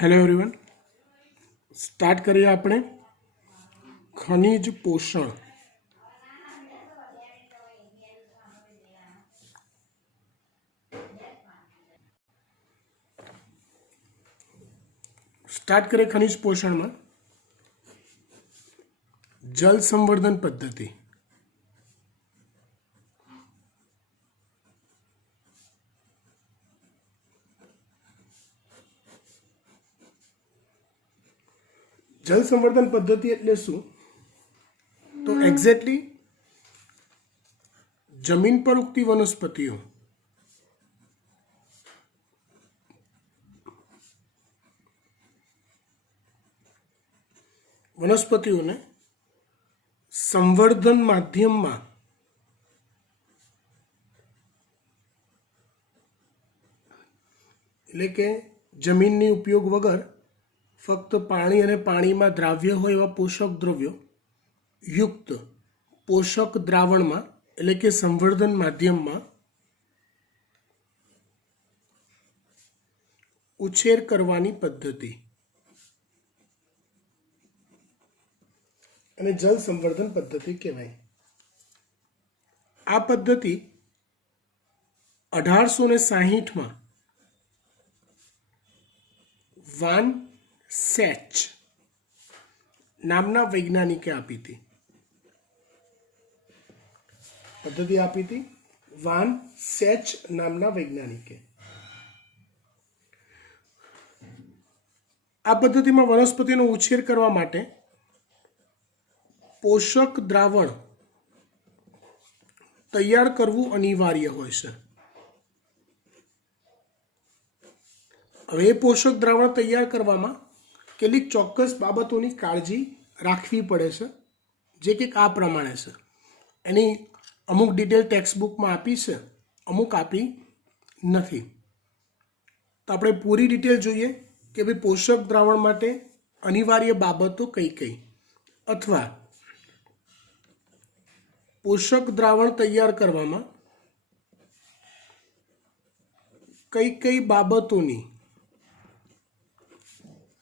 Hello everyone. Start करिए આપણે ખનિજ પોષણ। स्टार्ट करें खनिज पोषण में जल संवर्धन पद्धति। जल संवर्धन पद्धति એટલે શું? तो एग्जेक्टली जमीन पर उगती वनस्पतियों ने संवर्धन माध्यम में એટલે કે જમીનની ઉપયોગ વગર ફક્ત પાણી અને પાણીમાં દ્રાવ્ય હોય એવા પોષક દ્રવ્યો યુક્ત પોષક દ્રાવણમાં એટલે કે સંવર્ધન માધ્યમમાં ઉછેર કરવાની પદ્ધતિ અને જલ સંવર્ધન પદ્ધતિ કહેવાય। આ પદ્ધતિ 1860 માં વાન સેચ नामना वैज्ञानिके आपी थी। पद्धति आपी थी वान सेच नामना वैज्ञानिके। आ पद्धति में वनस्पतिनो उछेर करवा माटे पोषक द्रावण तैयार करवू अनिवार्य होय छे। हवे पोषक द्रावण तैयार करवामां કેટલીક ચોક્કસ બાબતોની કાળજી રાખવી પડે છે, જે કંઈક આ પ્રમાણે છે। એની અમુક ડિટેલ ટેક્સ્ટ બુકમાં આપી છે, અમુક આપી નથી। તો આપણે પૂરી ડિટેલ જોઈએ કે ભાઈ પોષક દ્રાવણ માટે અનિવાર્ય બાબતો કઈ કઈ, અથવા પોષક દ્રાવણ તૈયાર કરવામાં કઈ કઈ બાબતોની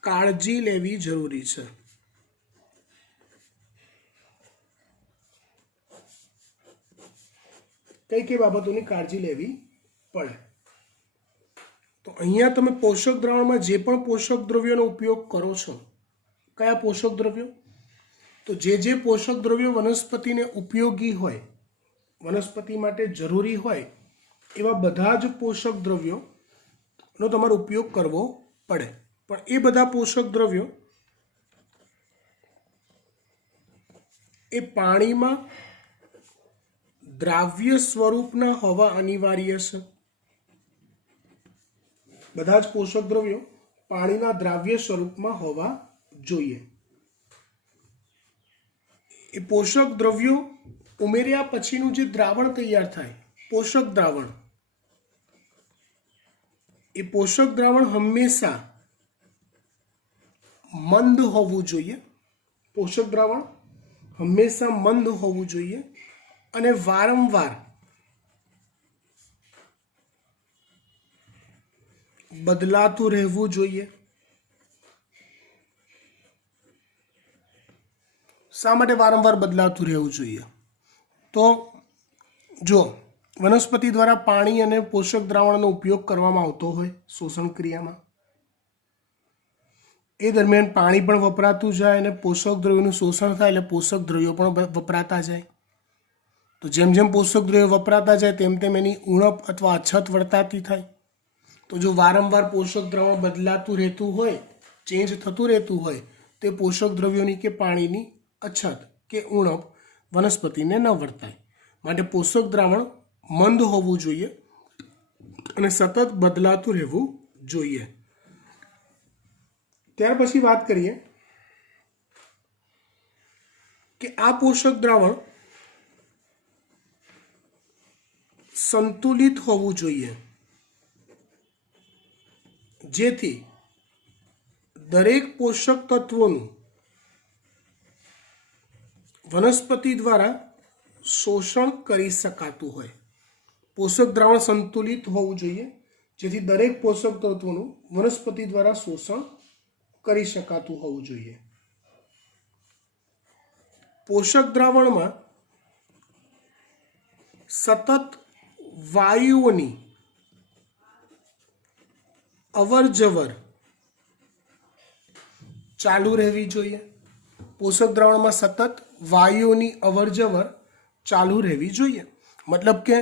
काळजी लेवी जरूरी है। कई कई बाबतों की काळजी लेवी पड़े। तो अहींया तमे पोषक द्रावण में जे पण पोषक द्रव्यों उपयोग करो छो, कया पोषक द्रव्यों? तो जे पोषक द्रव्यों वनस्पति ने उपयोगी होय, वनस्पति माटे जरूरी होय एवा बधा ज पोषक द्रव्यों नो तमारे उपयोग करवो पड़े। पण ए बधा पोषक द्रव्यों ए पाणी में द्राव्य स्वरूपना होवा अनिवार्य छे। बधा ज पोषक द्रव्यों पाणीना द्राव्य स्वरूप में होवा जोईए। ए पोषक द्रव्यों उमेर्या पछीनुं जे द्रावण तैयार थाय पोषक द्रावण, ए पोषक द्रावण हमेशा मंद होवू जोईए। पोषक द्रावण हमेशा मंद होवू जोईए अने वारंवार बदलातुं रहेवू जोईए। शा माटे वारंवार बदलातुं रहेवू जोईए? तो जो वनस्पति द्वारा पाणी अने पोषक द्रावणनो उपयोग करवामां आवतो होय शोषण क्रियामां, ए दरमियान पाणी पण वपरातुं जाय अने पोषक द्रव्योनुं शोषण थाय એટલે पोषक द्रव्यो पण वपराता जाय। तो जेम जेम पोषक द्रव्यो वपराता जाय तेम तेम एनी उणप अथवा अछत वर्ताती थाय। तो जो वारंवार पोषक द्रावण बदलातुं रहेतुं होय, चेन्ज थतुं रहेतुं होय, ते पोषक द्रव्योनी के पाणीनी अछत के उणप वनस्पतिने न वर्ताय। माटे पोषक द्रावण मंद होवुं जोईए अने सतत बदलातुं रहेवुं जोईए। त्यार पछी बात करिए कि आ पोषक द्रावण संतुलित होवुं जोईए, जेथी दरेक पोषक तत्वोनुं वनस्पति द्वारा शोषण करी शकातुं होय। पोषक द्रावण संतुलित होवुं जोईए, जेथी दरेक पोषक तत्वोनुं वनस्पति द्वारा शोषण કરી શકાતું હોવું જોઈએ। પોષક દ્રાવણમાં સતત વાયુઓની અવરજવર ચાલુ રહેવી જોઈએ। પોષક દ્રાવણમાં સતત વાયુઓની અવરજવર ચાલુ રહેવી જોઈએ। મતલબ કે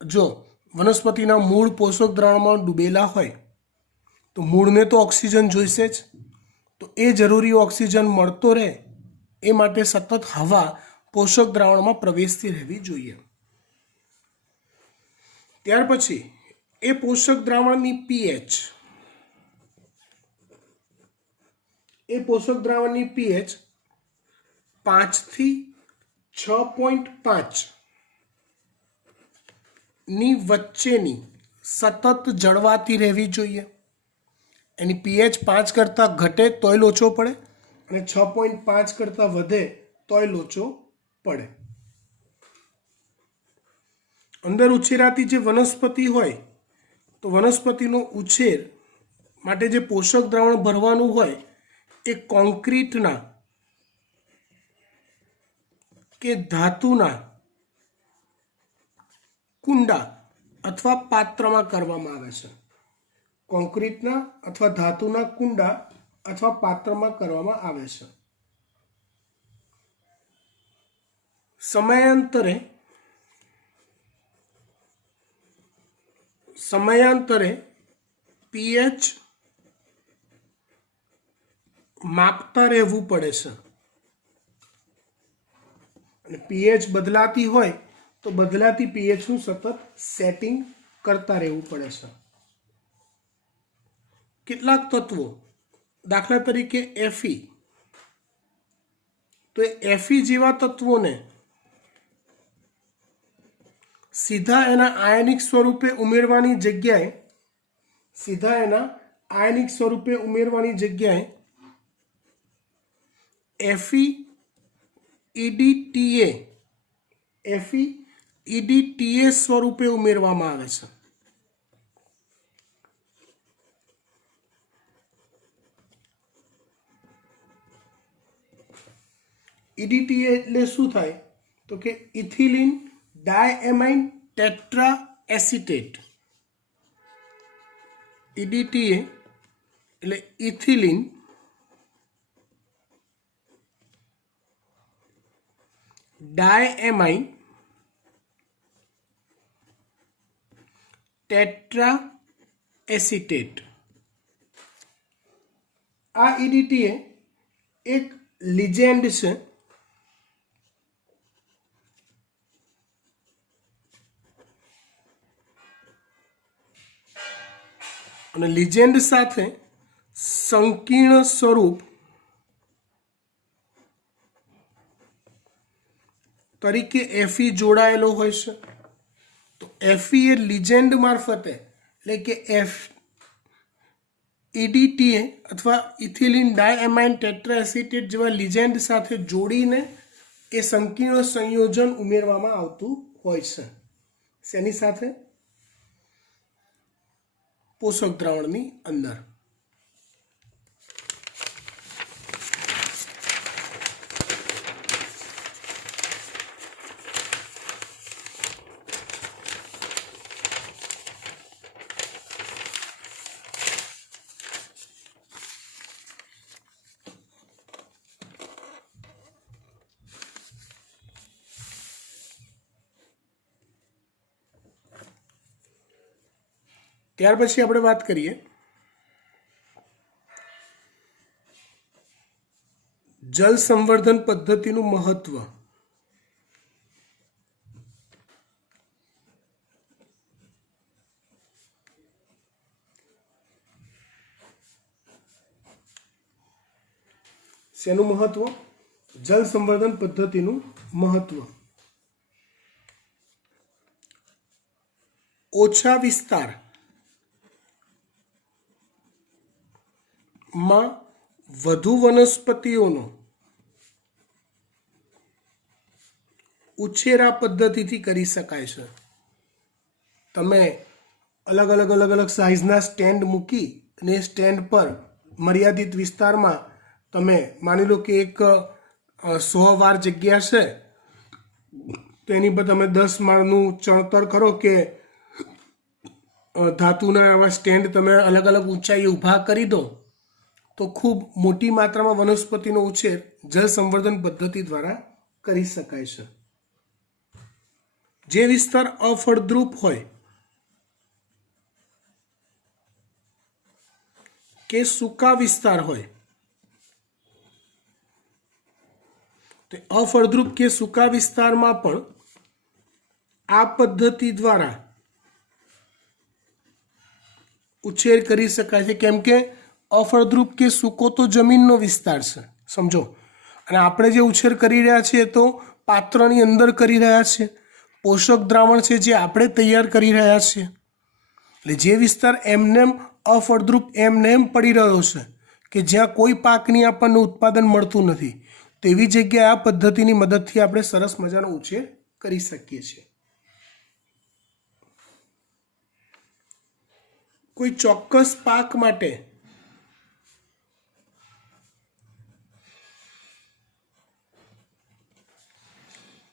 જો વનસ્પતિના મૂળ પોષક દ્રાવણમાં ડૂબેલા હોય તો મૂળને તો ઓક્સિજન જોઈશે જ, તો એ જરૂરી ઓક્સિજન મળતો રહે એ માટે સતત હવા પોષક દ્રાવણમાં પ્રવેશતી રહેવી જોઈએ। ત્યાર પછી એ પોષક દ્રાવણની પીએચ, એ પોષક દ્રાવણની પીએચ 5 થી 6.5 ની વચ્ચેની સતત જળવાતી રહેવી જોઈએ। એની પીએચ 5 કરતાં ઘટે તોય લોચો પડે અને 6.5 કરતાં વધે તોય લોચો પડે। અંદર ઉછેરાતી જે વનસ્પતિ હોય તો વનસ્પતિનો ઉછેર માટે જે પોષક દ્રાવણ ભરવાનું હોય એ કોન્ક્રીટના કે ધાતુના કુંડા અથવા પાત્રમાં કરવામાં આવે છે। કોન્ક્રીટના અથવા ધાતુના કુંડા અથવા પાત્રમાં કરવામાં આવે છે। સમયાંતરે પીએચ માપતા રહેવું પડે છે અને પીએચ બદલાતી હોય તો બદલાતી પીએચનું સતત સેટિંગ કરતા રહેવું પડે છે। કેટલાક તત્વો દાખલા તરીકે એફી, તો એ એફી જેવા તત્વોને સીધા એના આયનિક સ્વરૂપે ઉમેરવાની જગ્યાએ એફઈડીટીએ સ્વરૂપે ઉમેરવામાં આવે છે। ઈડીટીએ એટલે શું થાય તો કે ઇથિલિન ડાયએમાઇન ટેટ્રા એસિટેટ। ઈડીટીએ એટલે ઇથિલિન ડાયએમાઇન ટેટ્રા એસિટેટ। આ ઈડીટીએ એક લિજેન્ડ છે અને લિજેન્ડ સાથે સંકીર્ણ સ્વરૂપ તરીકે એફી જોડાયેલો હોય છે। તો એફી એ લિજેન્ડ મારફતે એટલે કે ઈડીટીએ અથવા ઇથિલિન ડાયએમાઇન ટેટ્રાએસિટેટ જેવા લિજેન્ડ સાથે જોડીને એ સંકીર્ણ સંયોજન ઉમેરવામાં આવતું હોય છે। શેની સાથે? પોષક દ્રાવણની અંદર। ત્યાર પછી આપણે વાત કરીએ જલ સંવર્ધન પદ્ધતિનું મહત્વ। શેનું મહત્વ? જલ સંવર્ધન પદ્ધતિનું મહત્વ। ઓછા વિસ્તાર માં વધુ વનસ્પતિઓનો ઉછેર આ પદ્ધતિથી કરી શકાય છે। તમે અલગ અલગ સાઇઝના સ્ટેન્ડ મૂકી અને સ્ટેન્ડ પર મર્યાદિત વિસ્તારમાં તમે માની લો કે એક 100 વાર જગ્યા છે, તો એની પર તમે 10 માળનું ચણતર કરો કે ધાતુના આવા સ્ટેન્ડ તમે અલગ અલગ ઊંચાઈએ ઊભા કરી દો, તો ખૂબ મોટી માત્રામાં વનસ્પતિનો ઉછેર જળ સંવર્ધન પદ્ધતિ દ્વારા કરી શકાય છે. જે વિસ્તાર અફળદ્રુપ હોય કે સૂકા વિસ્તાર હોય, તો અફળદ્રુપ કે સૂકા વિસ્તારમાં પણ આ પદ્ધતિ દ્વારા ઉછેર કરી શકાય છે. કેમ કે અફળદ્રુપ કે સૂકો તો જમીનનો વિસ્તાર છે, સમજો, અને આપણે જે ઉછેર કરી રહ્યા છીએ તો પાત્રની અંદર કરી રહ્યા છીએ. પોષક દ્રાવણ છે જે આપણે તૈયાર કરી રહ્યા છીએ. એટલે જે વિસ્તાર એમનેમ અફળદ્રુપ એમનેમ પડી રહ્યો છે કે જ્યાં કોઈ પાકની આપણને ઉત્પાદન મળતું નથી, તેવી જગ્યાએ આ પદ્ધતિની મદદથી આપણે સરસ મજાનો ઉછેર કરી શકીએ છીએ. કોઈ ચોક્કસ પાક માટે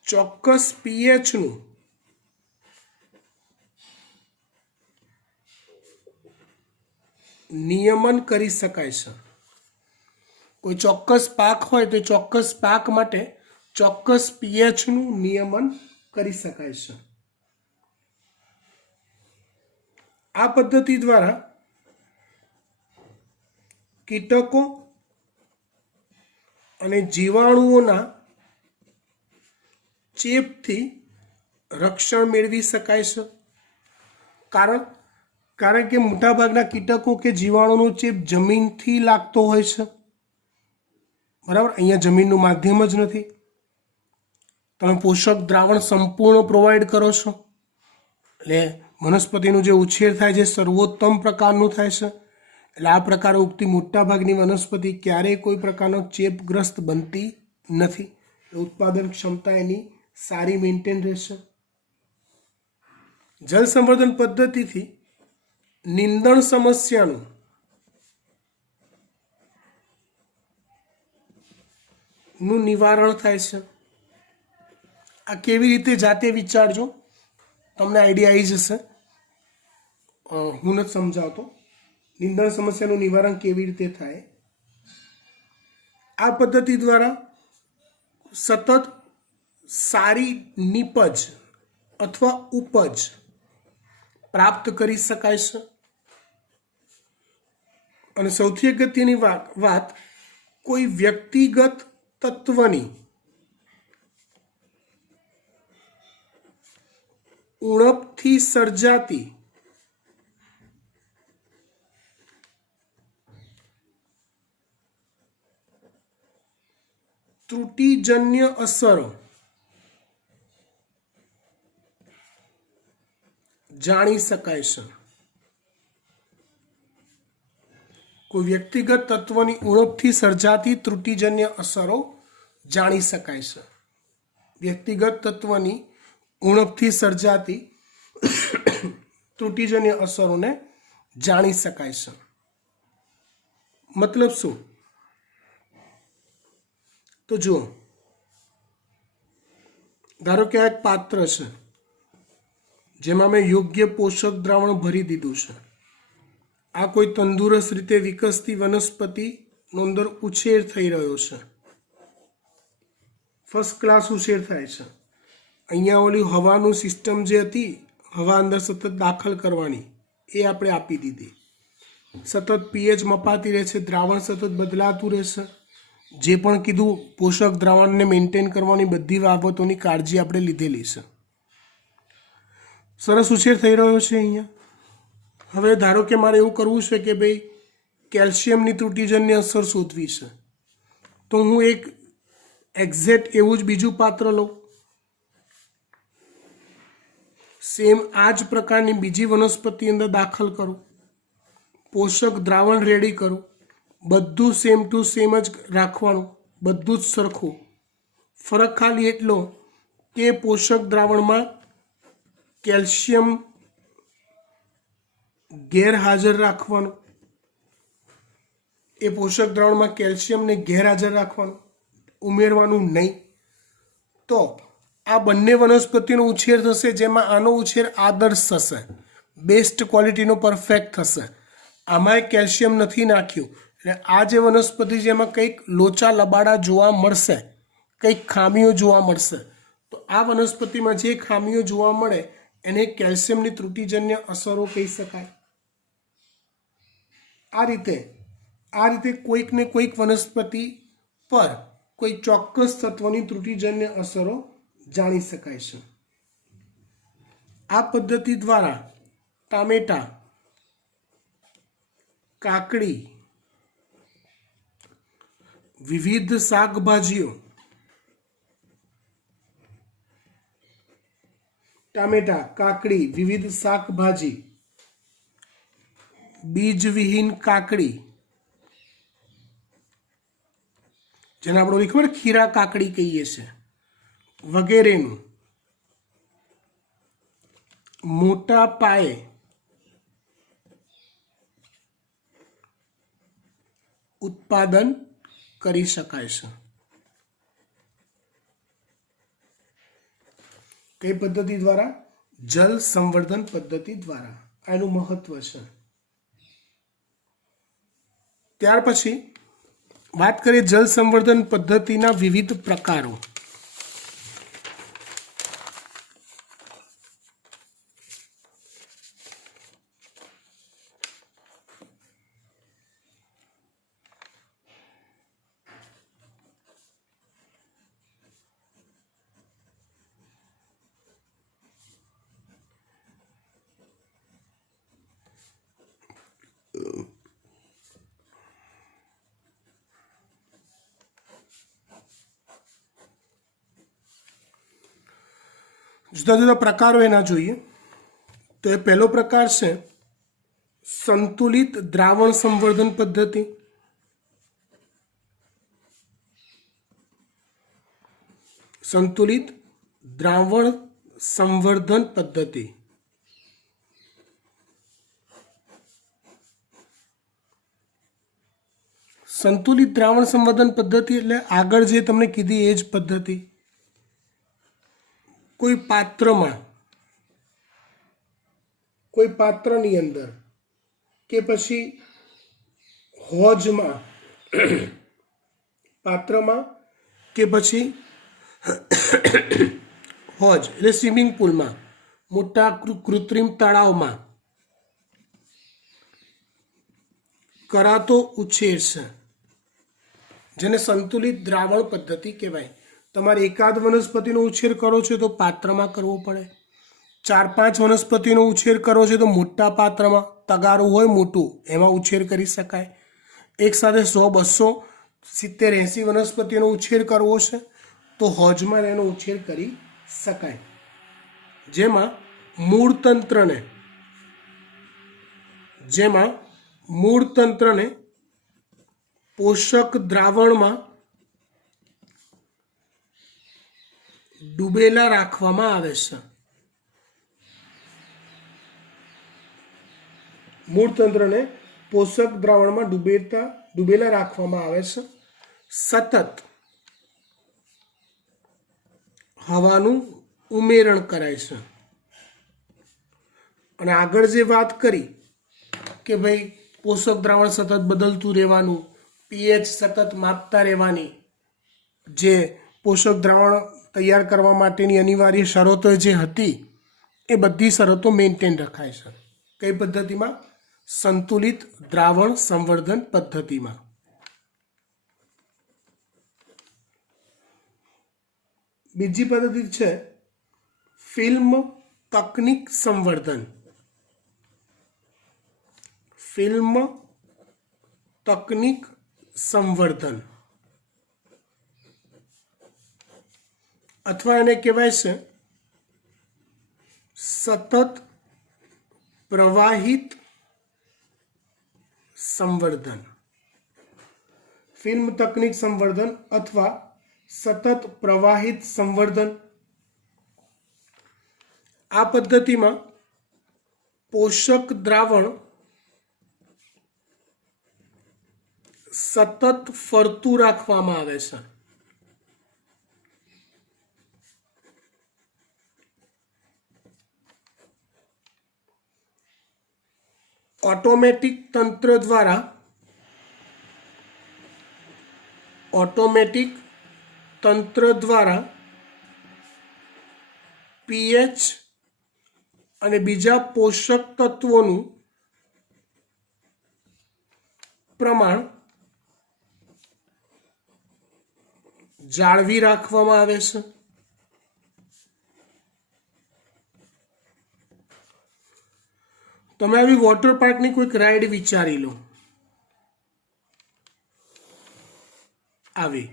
ચોક્કસ પીએચનું નિયમન કરી શકાય છે. કોઈ ચોક્કસ પાક હોય તો ચોક્કસ પાક માટે ચોક્કસ પીએચનું નિયમન કરી શકાય છે. આ પદ્ધતિ દ્વારા કીટકો અને જીવાણુઓના ચેપથી રક્ષણ મેળવી શકાય છે. કારણ કે મોટાભાગના કીટકો કે જીવાણુનો ચેપ જમીનથી લાગતો હોય છે, બરાબર. અહીંયા જમીનનું માધ્યમ જ નથી. તમે પોષક દ્રાવણ સંપૂર્ણ પ્રોવાઈડ કરો છો, એટલે વનસ્પતિનું જે ઉછેર થાય છે સર્વોત્તમ પ્રકારનું થાય છે. એટલે આ પ્રકારે ઉગતી મોટાભાગની વનસ્પતિ ક્યારેય કોઈ પ્રકારનો ચેપગ્રસ્ત બનતી નથી. ઉત્પાદન ક્ષમતા એની સારી મેન્ટેન રહેશે. જળ સંવર્ધન પદ્ધતિથી નિંદણ સમસ્યાનું નિવારણ થાય છે. આ કેવી રીતે જાતે વિચારજો, તમને આઈડિયા આવી જશે. હું નથી સમજાવતો નિંદણ સમસ્યાનું નિવારણ કેવી રીતે થાય. આ પદ્ધતિ દ્વારા સતત સારી નીપજ અથવા ઉપજ પ્રાપ્ત કરી શકાય છે. અને સૌથી અગત્યની વાત કોઈ વ્યક્તિગત તત્વની ઉણપથી સર્જાતી ત્રુટિજન્ય અસરો જાણી શકાય છે. કોઈ વ્યક્તિગત તત્વની ઉણપથી સર્જાતી ત્રુટિજન્ય અસરો જાણી શકાય છે. વ્યક્તિગત તત્વની ઉણપથી સર્જાતી ત્રુટિજન્ય અસરોને જાણી શકાય છે. મતલબ શું? તો જુઓ, ધારો કે આ એક પાત્ર છે જેમાં મેં યોગ્ય પોષક દ્રાવણ ભરી દીધું છે. આ કોઈ તંદુરસ્ત રીતે વિકસતી વનસ્પતિનો અંદર ઉછેર થઈ રહ્યો છે, ફર્સ્ટ ક્લાસ ઉછેર થાય છે. અહીંયા ઓલી હવાનું સિસ્ટમ જે હતી, હવા અંદર સતત દાખલ કરવાની, એ આપણે આપી દીધી. સતત પીએચ મપાતી રહે છે, દ્રાવણ સતત બદલાતું રહેશે. જે પણ કીધું પોષક દ્રાવણને મેન્ટેન કરવાની બધી બાબતોની કાળજી આપણે લીધેલી છે. સરસ ઉછેર થઈ રહ્યો છે અહીંયા. હવે ધારો કે મારે એવું કરવું છે કે ભાઈ કેલ્શિયમની ત્રુટિજન્ય અસર શોધવી છે, તો હું એક એક્ઝેક્ટ એવું જ બીજું પાત્ર લઉં, સેમ આ જ પ્રકારની બીજી વનસ્પતિ અંદર દાખલ કરું, પોષક દ્રાવણ રેડી કરું, બધું સેમ ટુ સેમ જ રાખવાનું, બધું જ સરખું. ફરક ખાલી એટલો કે પોષક દ્રાવણમાં કેલ્શિયમ ગેરહાજર રાખવાનું એ પોષક દ્રાવણમાં કેલ્શિયમને ગેરહાજર રાખવાનું, ઉમેરવાનું નહીં. તો આ બંને વનસ્પતિનો ઉછેર થશે, જેમાં આનો ઉછેર આદર્શ થશે, બેસ્ટ ક્વોલિટીનો પરફેક્ટ થશે. આમાંય કેલ્શિયમ નથી નાખ્યું, એટલે આ જે વનસ્પતિ છે એમાં કંઈક લોચા લબાડા જોવા મળશે, કંઈક ખામીઓ જોવા મળશે. તો આ વનસ્પતિમાં જે ખામીઓ જોવા મળે એને કેલ્શિયમની ત્રુટિજન્ય અસરો કહી શકાય. આ રીતે કોઈક ને કોઈક વનસ્પતિ પર કોઈ ચોક્કસ તત્વની ત્રુટિજન્ય અસરો જાણી શકાય છે. આ પદ્ધતિ દ્વારા ટામેટા, કાકડી, વિવિધ શાકભાજીઓ, ટામેટા, કાકડી, વિવિધ શાકભાજી, બીજવિહીન કાકડી, જેને આપણે ખબર ખીરા કાકડી કહીએ છીએ, વગેરેનું મોટા પાયે ઉત્પાદન કરી શકાય છે. કઈ પદ્ધતિ દ્વારા? જલ સંવર્ધન પદ્ધતિ દ્વારા. આનું મહત્વ છે. ત્યાર પછી વાત કરીએ જલ સંવર્ધન પદ્ધતિના વિવિધ પ્રકારો. જુદા જુદા પ્રકારો એના જોઈએ તો એ પહેલો પ્રકાર છે સંતુલિત દ્રાવણ સંવર્ધન પદ્ધતિ. સંતુલિત દ્રાવણ સંવર્ધન પદ્ધતિ. સંતુલિત દ્રાવણ સંવર્ધન પદ્ધતિ એટલે આગળ જે તમને કીધી એ જ પદ્ધતિ. કોઈ પાત્રની અંદર કે પછી હોજમાં, પાત્રમાં કે પછી હોજ એટલે સ્વિમિંગ પુલમાં, મોટા કૃત્રિમ તળાવમાં કરાતો ઉછેર છે, જેને સંતુલિત દ્રાવણ પદ્ધતિ કહેવાય. તમારે એકાદ વનસ્પતિનો ઉછેર કરો છો તો પાત્રમાં કરવો પડે, 4-5 વનસ્પતિનો ઉછેર કરો છો તો મોટા પાત્રમાં, તગારું હોય મોટું એમાં ઉછેર કરી શકાય. એક સાથે 100, 200, 70, 80 વનસ્પતિનો ઉછેર કરવો છે તો હોજમાં એનો ઉછેર કરી શકાય, જેમાં મૂળતંત્રને પોષક દ્રાવણમાં ડૂબેલા રાખવામાં આવે છે. મૂળતંત્રને પોષક દ્રાવણમાં ડૂબેલા રાખવામાં આવે છે. સતત હવાનું ઉમેરણ કરાય છે. અને આગળ જે વાત કરી કે ભાઈ પોષક દ્રાવણ સતત બદલતું રહેવાનું, પીએચ સતત માપતા રહેવાની, જે પોષક દ્રાવણ તૈયાર કરવા માટેની અનિવાર્ય શરતો જે હતી એ બધી શરતો મેન્ટેન રખાય છે. કઈ પદ્ધતિમાં? સંતુલિત દ્રાવણ સંવર્ધન પદ્ધતિમાં. બીજી પદ્ધતિ છે ફિલ્મ તકનીક સંવર્ધન. ફિલ્મ તકનીક સંવર્ધન અથવા એને કહેવાય છે સતત પ્રવાહિત સંવર્ધન. ફિલ્મ તકનીક સંવર્ધન અથવા સતત પ્રવાહિત સંવર્ધન. આ પદ્ધતિમાં પોષક દ્રાવણ સતત ફરતું રાખવામાં આવે છે. ઓટોમેટિક તંત્ર દ્વારા પીએચ અને બીજા પોષક તત્વોનું પ્રમાણ જાળવી રાખવામાં આવે છે. તમે આવી વોટર પાર્કની કોઈક રાઈડ વિચારી લો. આવી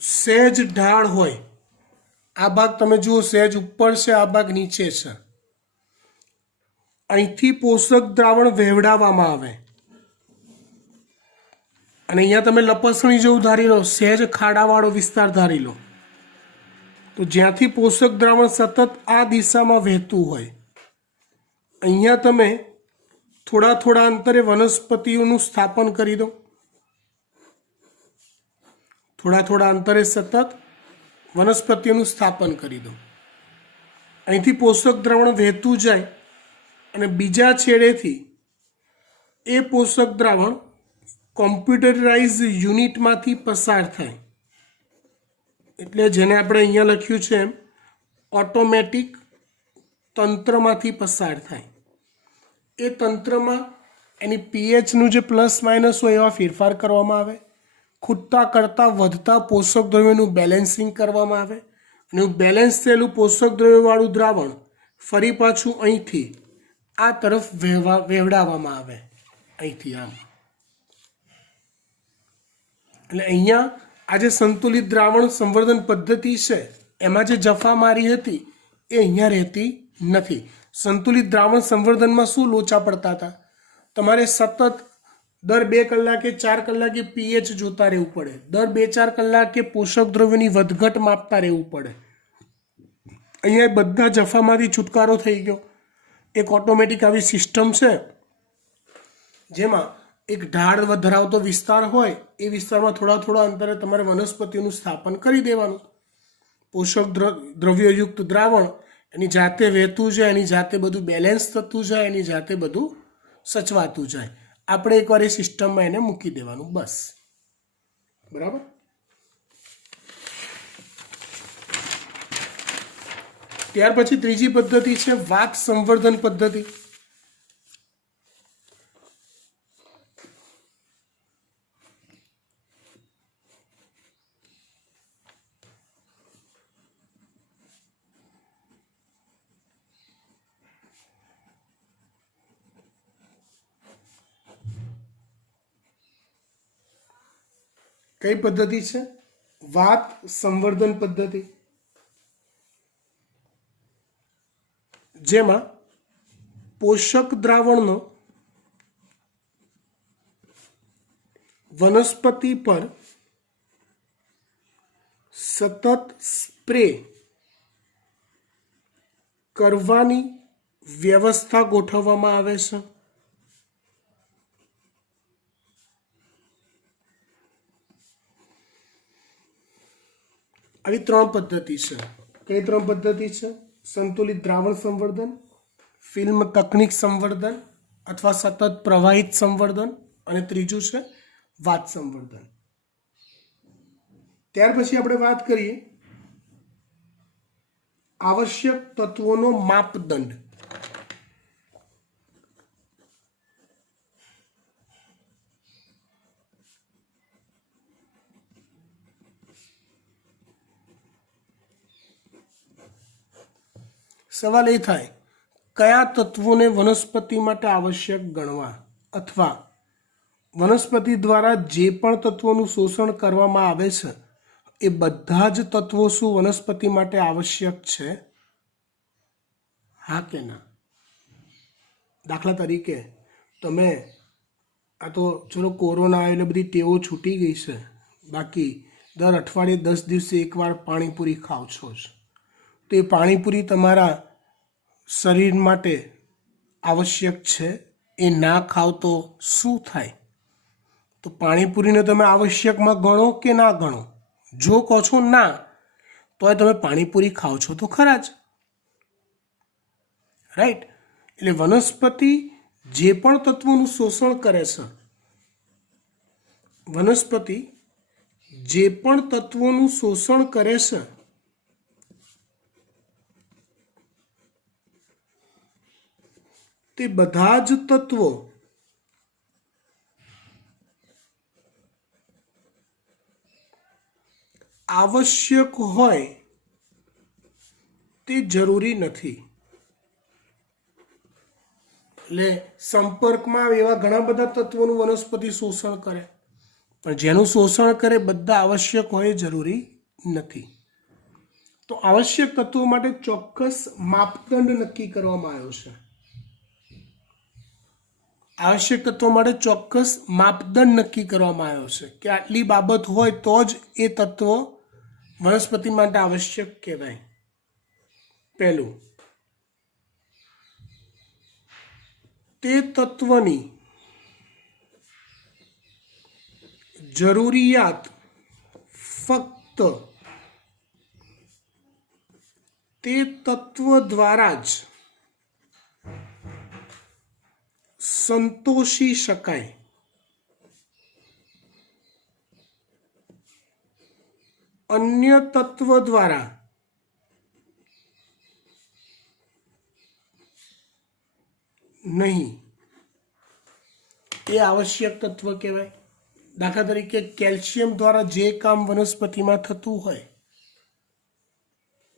સહેજ ઢાળ હોય, આ ભાગ તમે જુઓ સહેજ ઉપર છે, આ ભાગ નીચે છે. અહીંથી પોષક દ્રાવણ વહેવડાવવામાં આવે અને અહીંયા તમે લપસણી જેવું ધારી લો, સહેજ ખાડાવાળો વિસ્તાર ધારી લો. તો જ્યાંથી પોષક દ્રાવણ સતત આ દિશામાં વહેતું હોય, અહીંયા તમે થોડા અંતરે વનસ્પતિઓનું સ્થાપન કરી દો. થોડા અંતરે સતત વનસ્પતિઓનું સ્થાપન કરી દો. અહીંથી પોષક દ્રાવણ વહેતું જાય અને બીજા છેડેથી એ પોષક દ્રાવણ કોમ્પ્યુટરાઇઝ યુનિટમાંથી પસાર થાય. એટલે જેને આપણે અહીંયા લખ્યું છે એમ ઓટોમેટિક તંત્રમાંથી પસાર થાય. એ તંત્રમાં એની પીએચનું જે પ્લસ માઇનસ હોય એવા ફેરફાર કરવામાં આવે. ખૂટતા કરતાં વધતા પોષક દ્રવ્યોનું બેલેન્સિંગ કરવામાં આવે અને બેલેન્સ થયેલું પોષક દ્રવ્યવાળું દ્રાવણ ફરી પાછું અહીંથી આ તરફ વહેવડાવવામાં આવે. અહીંથી આમ. એટલે અહીંયા આ જે સંતુલિત દ્રાવણ સંવર્ધન પદ્ધતિ છે એમાં જે જફા મારી હતી એ અહીંયા રહેતી નથી. સંતુલિત દ્રાવણ સંવર્ધનમાં શું લોચા પડતા હતા? તમારે સતત દર 2 કલાકે 4 કલાકે પીએચ જોતા રહેવું પડે. દર 2-4 કલાકે પોષક દ્રવ્યોની વધઘટ માપતા રહેવું પડે. અહીંયા બધા જફામાંથી છુટકારો થઈ ગયો. એક ઓટોમેટિક આવી સિસ્ટમ છે જેમાં એક ઢાળ ધરાવતો વિસ્તાર હોય, એ વિસ્તારમાં થોડા અંતરે તમારે વનસ્પતિઓનું સ્થાપન કરી દેવાનું. પોષક દ્રવ્યયુક્ત દ્રાવણ એની જાતે વહેતું જાય, એની જાતે બધું બેલેન્સ થતું જાય, એની જાતે બધું સચવાતું જાય. આપણે એકવાર એ સિસ્ટમમાં એને મૂકી દેવાનું, બસ. બરાબર. ત્યાર પછી ત્રીજી પદ્ધતિ છે વાત સંવર્ધન પદ્ધતિ. કઈ પદ્ધતિ છે? વાત સંવર્ધન પદ્ધતિ, જેમાં પોષક દ્રાવણનો વનસ્પતિ પર સતત સ્પ્રે કરવાની વ્યવસ્થા ગોઠવવામાં આવે છે. આવી 3 પદ્ધતિ છે. કઈ 3 પદ્ધતિ છે? સંતુલિત દ્રાવણ સંવર્ધન, ફિલ્મ તકનીક સંવર્ધન અથવા સતત પ્રવાહિત સંવર્ધન, અને ત્રીજું છે વાત સંવર્ધન. ત્યાર પછી આપણે વાત કરીએ આવશ્યક તત્વોનો માપદંડ. સવાલ એ થાય કયા તત્વોને વનસ્પતિ માટે આવશ્યક ગણવા, અથવા વનસ્પતિ દ્વારા જે પણ તત્વોનું શોષણ કરવામાં આવે છે એ બધા જ તત્વો શું વનસ્પતિ માટે આવશ્યક છે? હા કે ના? દાખલા તરીકે તમે આ તો ચલો કોરોના આવે એટલે બધી ટેવો છૂટી ગઈ છે, બાકી દર અઠવાડિયે 10 દિવસે એકવાર પાણીપુરી ખાવ છો જ, તો એ પાણીપુરી તમારા શરીર માટે આવશ્યક છે? એ ના ખાવ તો શું થાય? તો તો પાણીપુરીને તમે આવશ્યકમાં ગણો કે ના ગણો? જો કહો છો ના, તો તમે પાણીપુરી ખાઓ છો તો ખરા જ, રાઈટ? એટલે વનસ્પતિ જે પણ તત્વોનું શોષણ કરે છે, વનસ્પતિ જે પણ તત્વોનું શોષણ કરે છે તે બધા જ તત્વો આવશ્યક હોય તે જરૂરી નથી. એટલે સંપર્કમાં એવા ઘણા બધા તત્વોનું વનસ્પતિ શોષણ કરે, પણ જેનું શોષણ કરે બધા આવશ્યક હોય જરૂરી નથી. તો આવશ્યક તત્વો માટે ચોક્કસ માપદંડ નક્કી કરવામાં આવ્યો છે. આવશ્યક તત્વો માટે ચોક્કસ માપદંડ નક્કી કરવામાં આવ્યો છે કે આટલી બાબત હોય તો જ એ તત્વ વનસ્પતિ માટે આવશ્યક કહેવાય. પહેલું, તે તત્વની જરૂરિયાત ફક્ત તે તત્વ દ્વારા જ સંતોષી શકાય. અન્ય તત્વ દ્વારા નહીં. એ આવશ્યક તત્વ કહેવાય. દાખલા તરીકે કેલ્શિયમ દ્વારા જે કામ વનસ્પતિમાં થતું હોય,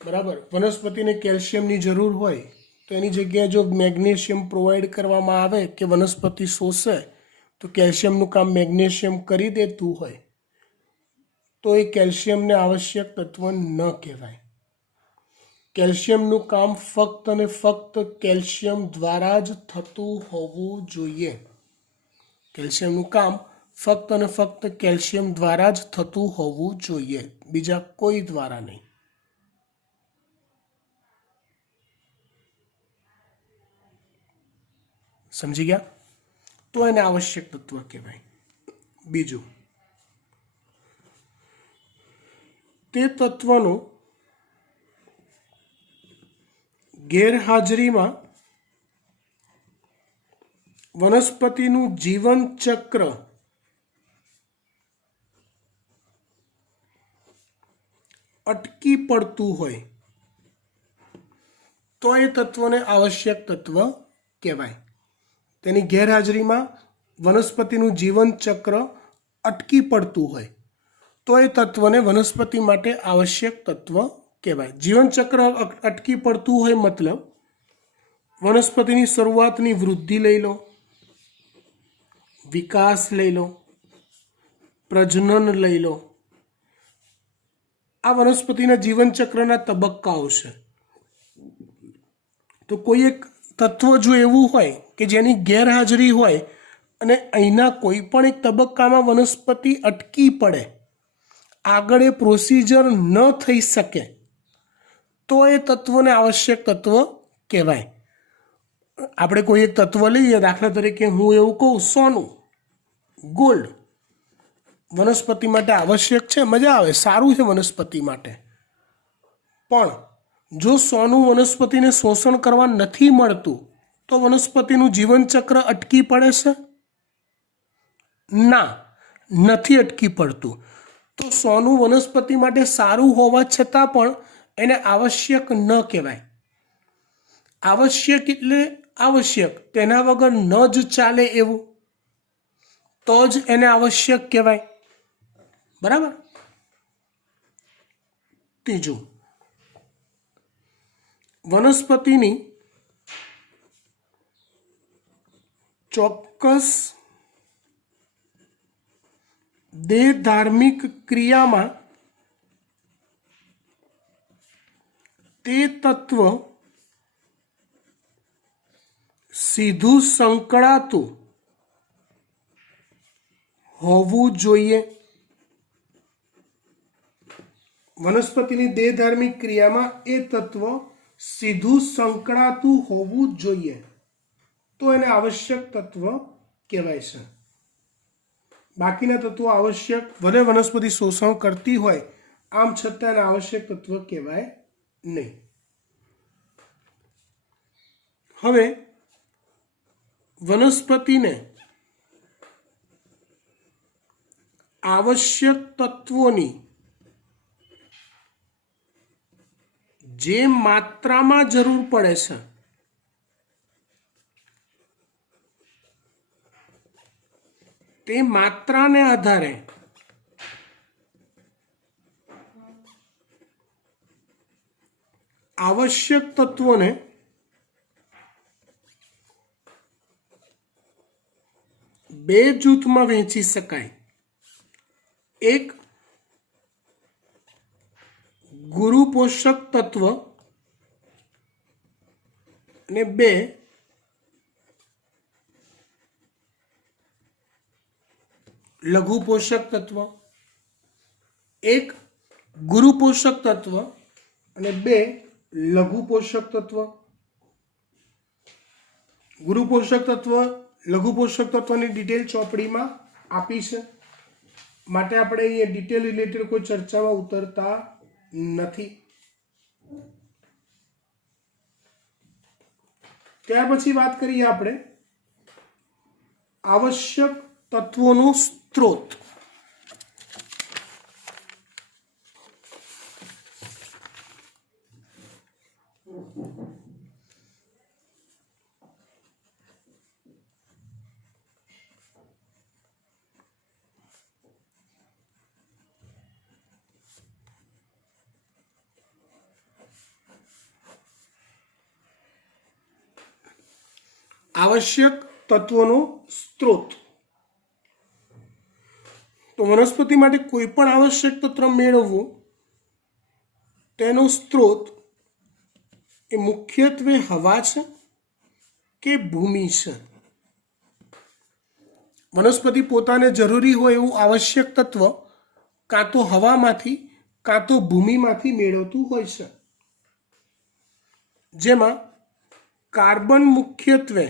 બરાબર, વનસ્પતિને કેલ્શિયમની જરૂર હોય તો એની જગ્યાએ જો મેગ્નેશિયમ પ્રોવાઈડ કરવામાં આવે કે વનસ્પતિ શોષે, તો કેલ્શિયમનું કામ મેગ્નેશિયમ કરી દેતું હોય તો એ કેલ્શિયમને આવશ્યક તત્વ ન કહેવાય. કેલ્શિયમનું કામ ફક્ત અને ફક્ત કેલ્શિયમ દ્વારા જ થતું હોવું જોઈએ. કેલ્શિયમનું કામ ફક્ત અને ફક્ત કેલ્શિયમ દ્વારા જ થતું હોવું જોઈએ, બીજા કોઈ દ્વારા નહીં. સમજી ગયા? તો એને આવશ્યક તત્વ કહેવાય. બીજું, તે તત્વનો ગેરહાજરીમાં વનસ્પતિનું જીવન ચક્ર અટકી પડતું હોય તો એ તત્વને આવશ્યક તત્વ કહેવાય. તેની ગેરહાજરીમાં વનસ્પતિનું જીવન ચક્ર અટકી પડતું હોય તો એ તત્વને વનસ્પતિ માટે આવશ્યક તત્વ કહેવાય. જીવન ચક્ર અટકી પડતું હોય મતલબ વનસ્પતિની શરૂઆતની વૃદ્ધિ લઈ લો, વિકાસ લઈ લો, પ્રજનન લઈ લો. આ વનસ્પતિના જીવનચક્રના તબક્કાઓ છે. તો કોઈ એક તત્વ જો એવું હોય કે જેની ગેરહાજરી હોય અને અહીંના કોઈ પણ એક તબક્કામાં વનસ્પતિ અટકી પડે, આગળ એ પ્રોસિજર ન થઈ શકે, તો એ તત્વને આવશ્યક તત્વ કહેવાય. આપણે કોઈ એક તત્વ લઈએ, દાખલા તરીકે હું એવું કહું સોનું, ગોલ્ડ વનસ્પતિ માટે આવશ્યક છે, મજા આવે, સારું છે વનસ્પતિ માટે. પણ જો સોનું વનસ્પતિને શોષણ કરવા નથી મળતું તો વનસ્પતિનું જીવનચક્ર અટકી પડે છે? ના, નથી અટકી પડતું. તો સોનું વનસ્પતિ માટે સારું હોવા છતાં પણ એને આવશ્યક ન કહેવાય. આવશ્યક એટલે આવશ્યક, તેના વગર ન જ ચાલે એવું, તો જ એને આવશ્યક કહેવાય. બરાબર? ત્રીજું, વનસ્પતિની ચોક્કસ દેહધાર્મિક ક્રિયામાં તે તત્વ સીધું સંકળાતું હોવું જોઈએ. વનસ્પતિની દેહધાર્મિક ક્રિયામાં એ તત્વ સીધું સંકળાતું હોવું જોઈએ તો એને આવશ્યક તત્વ કહેવાય છે. બાકીના તત્વો આવશ્યક ભલે વનસ્પતિ શોષણ કરતી હોય આમ છતાં એને આવશ્યક તત્વ કહેવાય નહીં. હવે વનસ્પતિને આવશ્યક તત્વોની જે માત્રામાં જરૂર પડે છે તે માત્રાને આધારે આવશ્યક તત્વોને બે જૂથમાં વહેંચી શકાય. એક ગુરુ પોષક તત્વ અને બે લઘુ પોષક તત્વ. એક ગુરુ પોષક તત્વ અને બે લઘુ પોષક તત્વ. ગુરુ પોષક તત્વ લઘુ પોષક તત્વની ડિટેલ ચોપડીમાં આપી છે માટે આપણે અહીંયા ડિટેલ રિલેટેડ કોઈ ચર્ચામાં ઉતરતા નથી. ત્યાર પછી વાત કરીએ આપણે આવશ્યક તત્વોનો સ્ત્રોત. આવશ્યક તત્વોનો સ્ત્રોત. તો વનસ્પતિ માટે કોઈ પણ આવશ્યક તત્વ મેળવવું તેનો સ્ત્રોત એ મુખ્યત્વે હવા છે કે ભૂમિ છે. વનસ્પતિ પોતાને જરૂરી હોય એવું આવશ્યક તત્વ કાં તો હવામાંથી કાં તો ભૂમિમાંથી મેળવતું હોય છે. જેમાં કાર્બન મુખ્યત્વે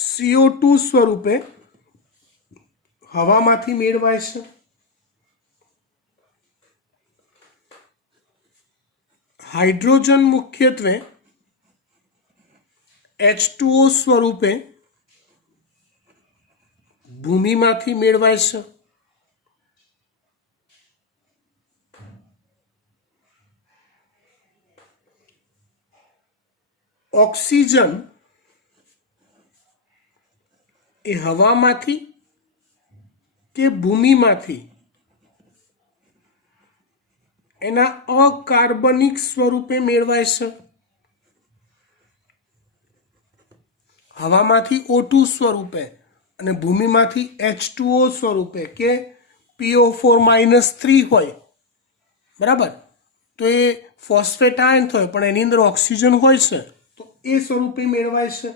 CO2 સ્વરૂપે હવામાંથી મેળવાય છે. હાઇડ્રોજન મુખ્યત્વે H2O સ્વરૂપે ભૂમિમાંથી મેળવાય છે. ઓક્સિજન એ હવામાંથી કે ભૂમિમાંથી એના અકાર્બનિક સ્વરૂપે મેળવાય છે. હવામાંથી O2 સ્વરૂપે અને ભૂમિમાંથી H2O સ્વરૂપે કે PO4-3 હોય, બરાબર, તો એ ફોસ્ફેટ આયન હોય પણ એની અંદર ઓક્સિજન હોય છે તો એ સ્વરૂપે મેળવાય છે.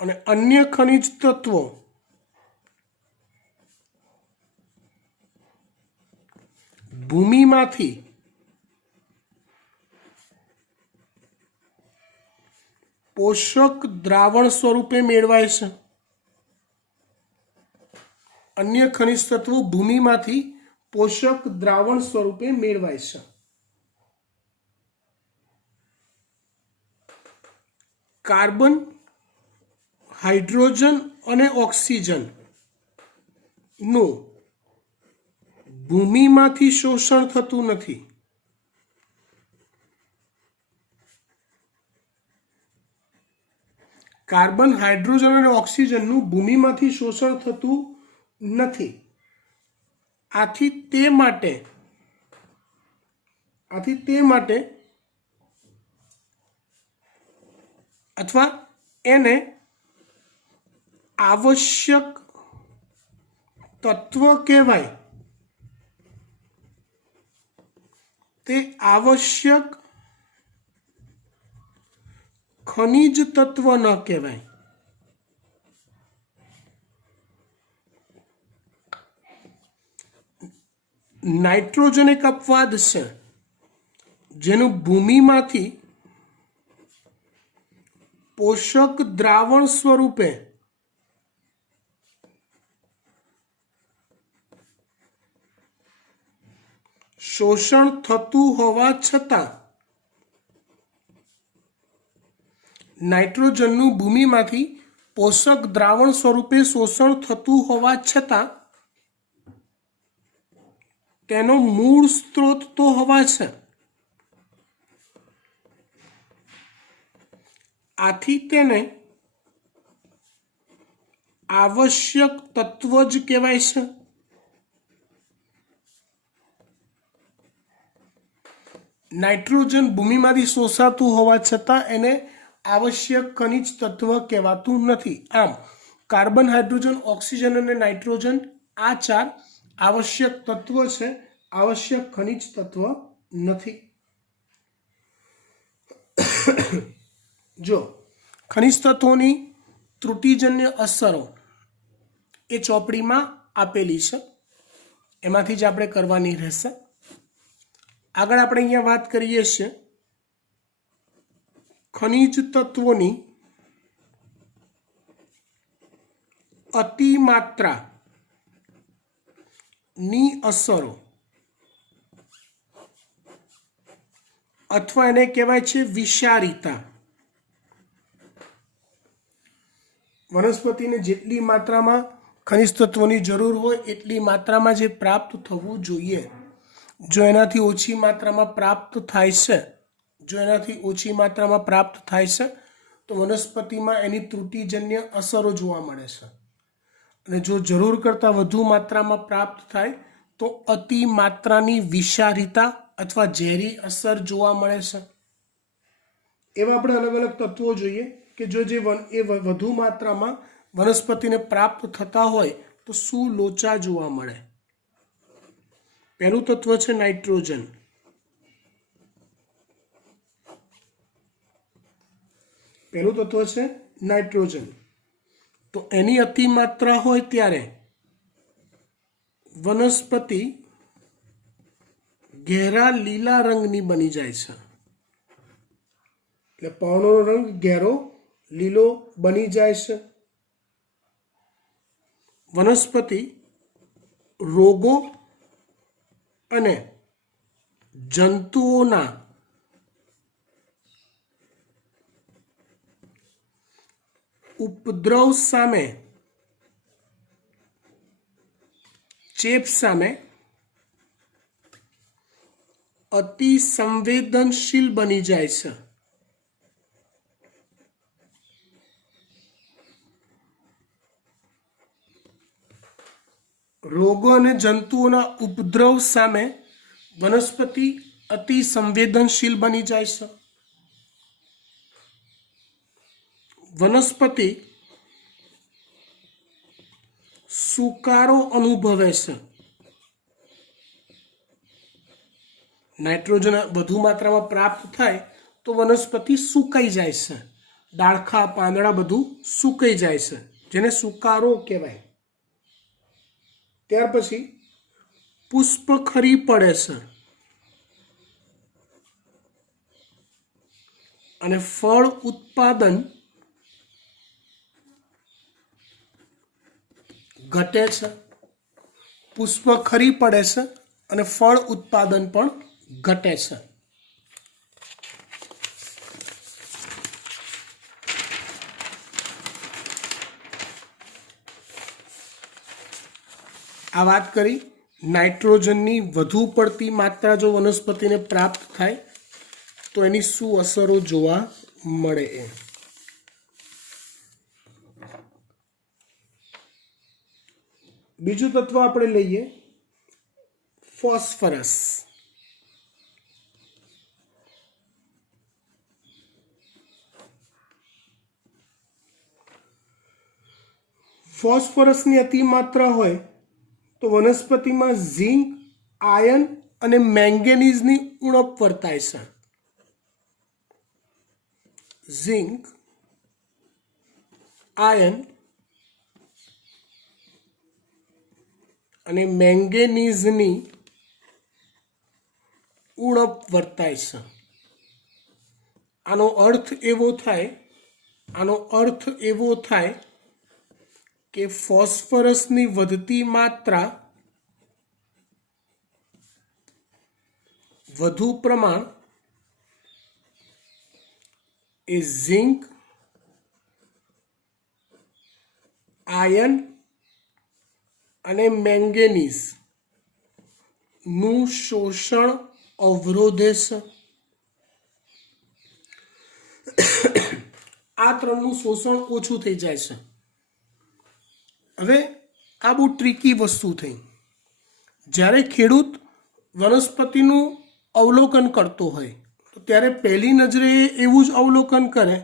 અને અન્ય ખનિજ તત્વો ભૂમિમાંથી પોષક દ્રાવણ સ્વરૂપે મેળવાય છે. અન્ય ખનિજ તત્વો ભૂમિમાંથી પોષક દ્રાવણ સ્વરૂપે મેળવાય છે. કાર્બન, હાઇડ્રોજન અને ઓક્સિજન નું ભૂમિમાંથી શોષણ થતું નથી. કાર્બન, હાઇડ્રોજન અને ઓક્સિજનનું ભૂમિમાંથી શોષણ થતું નથી. આથી તે માટે અથવા એને આવશ્યક તત્વ કહેવાય. તે આવશ્યક ખનિજ તત્વ ન કહેવાય. નાઇટ્રોજન એક અપવાદ છે જેનું ભૂમિમાંથી પોષક દ્રાવણ સ્વરૂપે શોષણ થતું હોવા છતાં નાઇટ્રોજનનું ભૂમિમાંથી પોષક દ્રાવણ સ્વરૂપે શોષણ થતું હોવા છતાં તેનો મૂળ સ્ત્રોત તો હવા છે, આથી તેને આવશ્યક તત્વ જ કહેવાય છે. નાઇટ્રોજન ભૂમિમાંથી શોષાતું હોવા છતાં એને આવશ્યક ખનિજ તત્વ કહેવાતું નથી. આમ કાર્બન, હાઇડ્રોજન, ઓક્સિજન અને નાઇટ્રોજન આ 4 આવશ્યક તત્વ છે, આવશ્યક ખનિજ તત્વ નથી. જો ખનિજ તત્વોની ત્રુટિજન્ય અસરો એ ચોપડીમાં આપેલી છે, એમાંથી જ આપણે કરવાની રહેશે. આગળ આપણે અહીંયા વાત કરીએ છીએ ખનિજ તત્વોની અતિમાત્રા ની અસરો અથવા એને કહેવાય છે વિષારીતા. વનસ્પતિને જેટલી માત્રામાં ખનિજ તત્વોની જરૂર હોય એટલી માત્રામાં જે પ્રાપ્ત થવું જોઈએ, જો એનાથી ઓછી માત્રામાં પ્રાપ્ત થાય છે તો વનસ્પતિમાં એની ત્રુટિજન્ય અસરો જોવા મળે છે. અને જો જરૂર કરતાં વધુ માત્રામાં પ્રાપ્ત થાય તો અતિ માત્રાની વિષારીતા અથવા ઝેરી અસર જોવા મળે છે. એવા આપણે અલગ અલગ તત્વો જોઈએ કે જો એ વધુ માત્રામાં વનસ્પતિને પ્રાપ્ત થતા હોય તો શું લોચા જોવા મળે. પહેલું તત્વ છે નાઇટ્રોજન. તો એની અતિમાત્રા હોય ત્યારે વનસ્પતિ ઘેરા લીલા રંગની બની જાય છે. એટલે પર્ણનો રંગ ઘેરો લીલો બની જાય છે. વનસ્પતિ રોગો અને જંતુઓના ઉપદ્રવ સામે, ચેપ સામે અતિ સંવેદનશીલ બની જાય છે. રોગો અને જંતુઓના ઉપદ્રવ સામે વનસ્પતિ અતિ સંવેદનશીલ બની જાય છે. વનસ્પતિ સુકારો અનુભવે છે. નાઇટ્રોજન વધુ માત્રામાં પ્રાપ્ત થાય તો વનસ્પતિ સુકાઈ જાય છે. ડાળખા, પાંદડા બધું સુકાઈ જાય છે, જેને સુકારો કહેવાય. ત્યાર પછી પુષ્પ ખરી પડે છે અને ફળ ઉત્પાદન ઘટે છે. પુષ્પ ખરી પડે છે અને ફળ ઉત્પાદન પણ ઘટે છે. આ વાત કરી નાઇટ્રોજનની વધુ પડતી માત્રા જો વનસ્પતિને પ્રાપ્ત થાય તો એની શું અસરો જોવા મળે. બીજું તત્વ આપણે લઈએ ફોસ્ફરસ. ફોસ્ફરસની અતિમાત્રા હોય તો વનસ્પતિમાં ઝિંક, આયર્ન અને મેંગેનીઝની ઉણપ વર્તાય છે. ઝિંક, આયર્ન અને મેંગેનીઝની ઉણપ વર્તાય છે. આનો અર્થ એવો થાય આનો અર્થ એવો થાય કે ફોસ્ફરસની વધતી માત્રા વધુ પ્રમાણ એ ઝિંક, આયર્ન અને મેંગેનીઝ નું શોષણ અવરોધે છે. આ ત્રણનું શોષણ ઓછું થઈ જાય છે. હવે આ બહુ ટ્રિકી વસ્તુ થઈ. જ્યારે ખેડૂત વનસ્પતિનું અવલોકન કરતો હોય તો ત્યારે પહેલી નજરે એવું જ અવલોકન કરે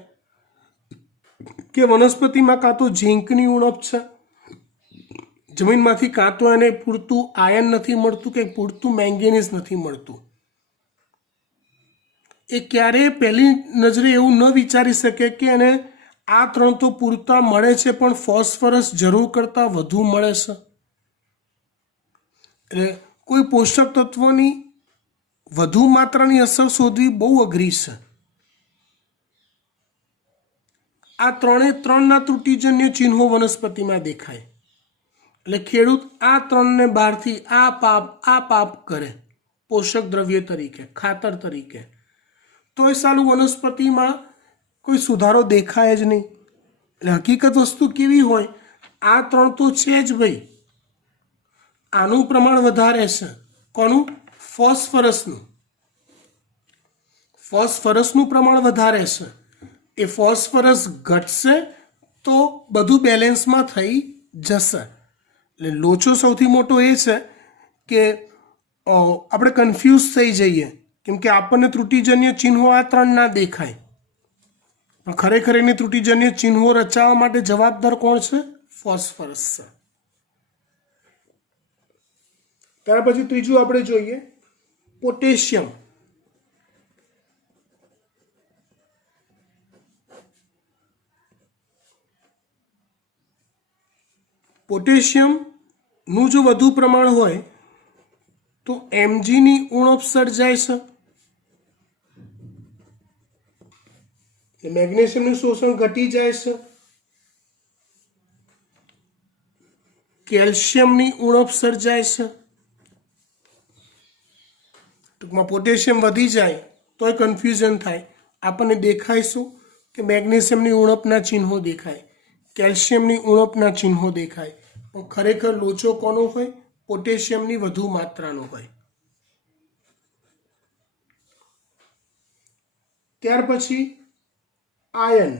કે વનસ્પતિમાં કાં તો ઝીંકની ઉણપ છે, જમીનમાંથી કાં તો એને પૂરતું આયર્ન નથી મળતું કે પૂરતું મેંગેનીઝ નથી મળતું. એ ક્યારેય પહેલી નજરે એવું ન વિચારી શકે કે એને આ ત્રણ તો પૂરતા મળે છે પણ ફોસ્ફરસ જરૂર કરતાં વધુ મળે છે. એટલે કોઈ પોષક તત્વોની વધુ માત્રાની અસર શોધવી બહુ અઘરી છે. આ ત્રણના ત્રુટિજન્ય ચિહ્નો વનસ્પતિમાં દેખાય. એટલે ખેડૂત આ ત્રણને બહારથી આ પાપ કરે પોષક દ્રવ્ય તરીકે, ખાતર તરીકે, તો એ સાલું વનસ્પતિમાં કોઈ સુધારો દેખાય જ નહીં. એટલે હકીકત વસ્તુ કેવી હોય, આ ત્રણ તો છે જ ભાઈ, આનું પ્રમાણ વધારે છે. કોનું? ફોસ્ફરસનું પ્રમાણ વધારે છે. એ ફોસ્ફરસ ઘટશે તો બધું બેલેન્સમાં થઈ જશે. એટલે લોચો સૌથી મોટો એ છે કે આપણે કન્ફ્યુઝ થઈ જઈએ, કેમ કે આપણને ત્રુટિજન્ય ચિહ્નો આ ત્રણ ના દેખાય, પણ ખરેખર એની ત્રુટિજન્ય ચિહ્નો રચાવવા માટે જવાબદાર કોણ છે? ફોસ્ફરસ છે. ત્યાર પછી ત્રીજું આપણે જોઈએ પોટેશિયમ. પોટેશિયમનું જો વધુ પ્રમાણ હોય તો એમજીની ઉણપ સર્જાય છે, મેગ્નેશિયમનું શોષણ ઘટી જાય છે, કેલ્શિયમની ઉણપ સર્જાય છે. ટૂંકમાં પોટેશિયમ વધી જાય તો કન્ફ્યુઝન થાય. આપણને દેખાય શું કે મેગ્નેશિયમની ઉણપના ચિહ્નો દેખાય, કેલ્શિયમની ઉણપના ચિહ્નો દેખાય, પણ ખરેખર લોચો કોનો હોય? પોટેશિયમની વધુ માત્રાનો હોય. ત્યાર પછી આયર્ન.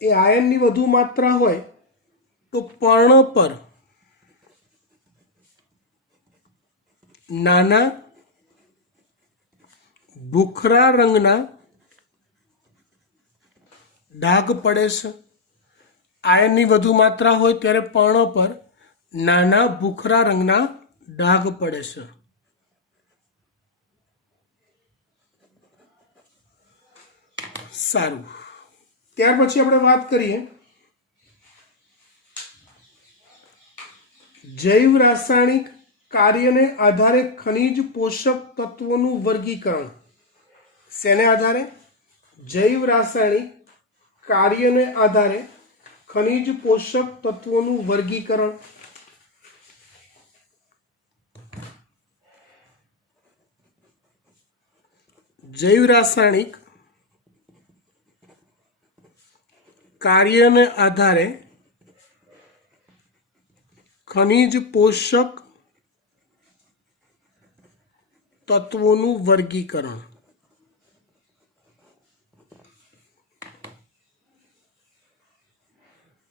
એ આયર્નની વધુ માત્રા હોય તો પર્ણ પર નાના ભૂખરા રંગના ડાઘ પડે છે. આયર્નની વધુ માત્રા હોય ત્યારે પર્ણ પર નાના ભૂખરા રંગના ડાઘ પડે છે. સારું, ત્યાર પછી આપણે વાત કરીએ જૈવ રાસાયણિક કાર્યને આધારે ખનિજ પોષક તત્વોનું વર્ગીકરણ. શેને આધારે? જૈવ રાસાયણિક કાર્યને આધારે ખનિજ પોષક તત્વોનું વર્ગીકરણ. જૈવ રાસાયણિક કાર્યને આધારે ખનિજ પોષક તત્વોનું વર્ગીકરણ.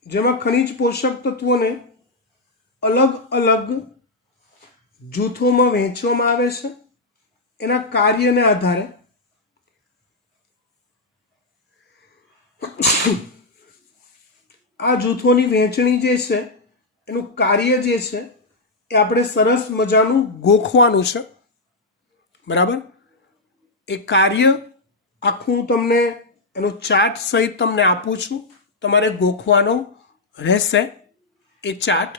જેમાં ખનિજ પોષક તત્વોને અલગ અલગ જૂથોમાં વહેંચવામાં આવે છે એના કાર્યને આધારે. આ જૂથોની વહેંચણી જે છે એનું કાર્ય જે છે એ આપણે સરસ મજાનું ગોખવાનું છે, બરાબર? એ કાર્ય આખું તમને એનો ચાર્ટ સહિત તમને આપું છું, તમારે ગોખવાનો રહેશે. એ ચાર્ટ,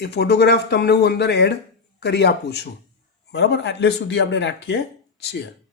એ ફોટોગ્રાફ તમને હું અંદર એડ કરી આપું છું, બરાબર? આટલે સુધી આપણે રાખીએ. છે.